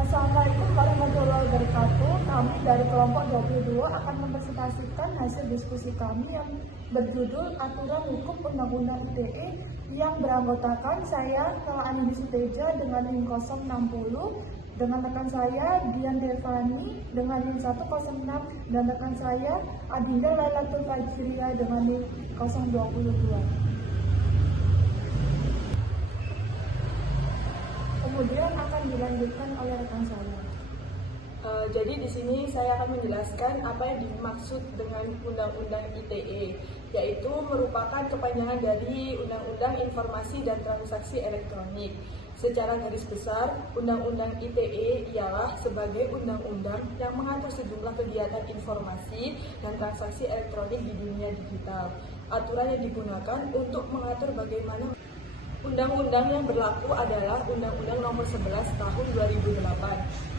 Assalamualaikum warahmatullahi wabarakatuh. Kami dari kelompok 22 akan mempresentasikan hasil diskusi kami yang berjudul Aturan Hukum Undang-Undang ITE yang beranggotakan saya, Nala Anindya Suteja dengan NIM 060, dengan rekan saya Dian Devani dengan NIM 106, dan rekan saya Adinda Lailatul Fajriya dengan NIM 022. Kemudian akan dilanjutkan oleh rekan saya. Jadi di sini saya akan menjelaskan apa yang dimaksud dengan Undang-Undang ITE, yaitu merupakan kepanjangan dari Undang-Undang Informasi dan Transaksi Elektronik. Secara garis besar, Undang-Undang ITE ialah sebagai undang-undang yang mengatur sejumlah kegiatan informasi dan transaksi elektronik di dunia digital. Aturan yang digunakan untuk mengatur bagaimana undang-undang yang berlaku adalah Undang-Undang Nomor 11 Tahun 2008,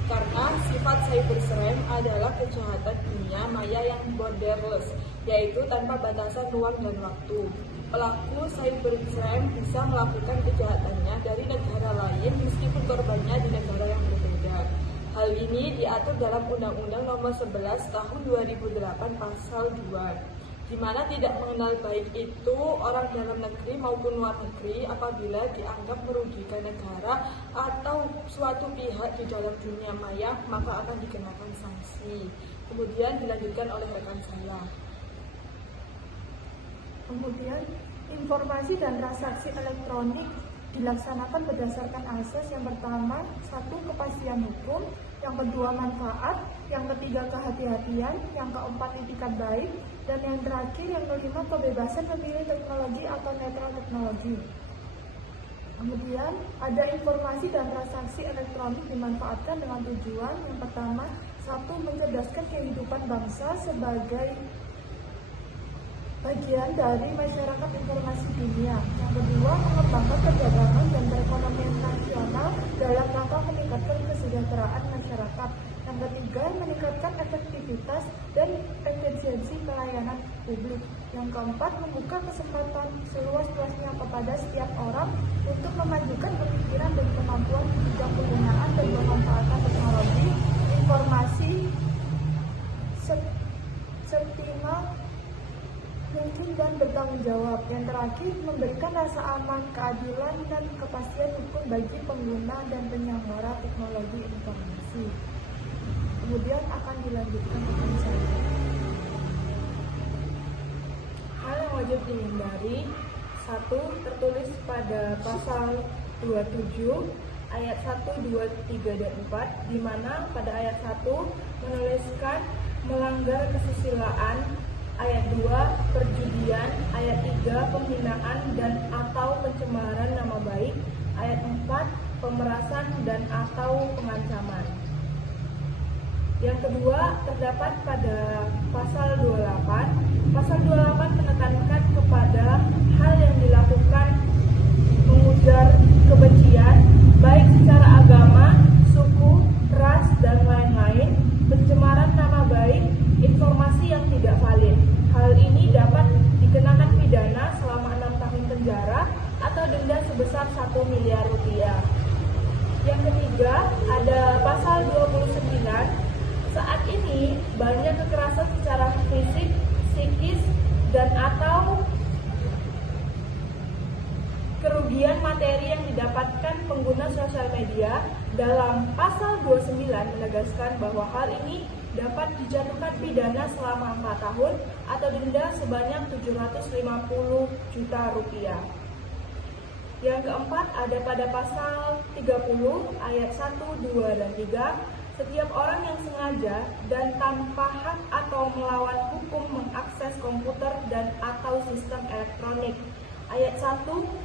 karena sifat cybercrime adalah kejahatan dunia maya yang borderless, yaitu tanpa batasan ruang dan waktu. Pelaku cybercrime bisa melakukan kejahatannya dari negara lain meskipun korbannya di negara yang berbeda. Hal ini diatur dalam Undang-Undang Nomor 11 Tahun 2008 Pasal 2. Di mana tidak mengenal baik itu orang dalam negeri maupun luar negeri apabila dianggap merugikan negara atau suatu pihak di dalam dunia maya, maka akan dikenakan sanksi. Kemudian dilanjutkan oleh rekan saya. Kemudian, informasi dan transaksi elektronik dilaksanakan berdasarkan asas yang pertama, satu, kepastian hukum, yang kedua, manfaat, yang ketiga, kehati-hatian, yang keempat, etikat baik, dan yang terakhir, yang kelima, kebebasan memilih teknologi atau netral teknologi. Kemudian, ada informasi dan transaksi elektronik dimanfaatkan dengan tujuan yang pertama, satu, mencerdaskan kehidupan bangsa sebagai bagian dari masyarakat informasi dunia. Yang kedua, mengembangkan perdagangan dan perekonomian nasional dalam rangka meningkatkan kesejahteraan masyarakat. Yang ketiga, meningkatkan efektivitas dan efisiensi pelayanan publik. Yang keempat, membuka kesempatan seluas-luasnya kepada setiap orang untuk memajukan pemikiran dan kemampuan bidang penggunaan dan pemanfaatan teknologi informasi setimal mungkin dan bertanggung jawab. Yang terakhir, memberikan rasa aman, keadilan, dan kepastian hukum bagi pengguna dan penyelenggara teknologi informasi. Kemudian akan dilanjutkan dengan saya. Hal yang wajib dihindari: 1. Tertulis pada pasal 27 ayat 1, 2, 3, dan 4, di mana pada ayat 1 menuliskan melanggar kesusilaan, ayat 2 perjudian, ayat 3 penghinaan dan atau pencemaran nama baik, ayat 4 pemerasan dan atau pengancaman. Yang kedua terdapat pada pasal 28. Pasal 28 menekankan kepada hal yang dilakukan mengujar kebencian, baik secara agama, suku, ras, dan lain-lain, pencemaran nama baik, informasi yang tidak valid. Hal ini dapat dikenakan pidana selama 6 tahun penjara atau denda sebesar 1 miliar rupiah. Yang ketiga, ada pasal 29. Saat ini banyak kekerasan secara fisik, psikis, dan atau kerugian materi yang didapatkan pengguna sosial media. Dalam pasal 29 menegaskan bahwa hal ini dapat dijatuhkan pidana selama 4 tahun atau denda sebanyak 750 juta rupiah. Yang keempat ada pada pasal 30 ayat 1, 2, dan 3. Setiap orang yang sengaja dan tanpa hak atau melawan hukum mengakses komputer dan atau sistem elektronik. Ayat 1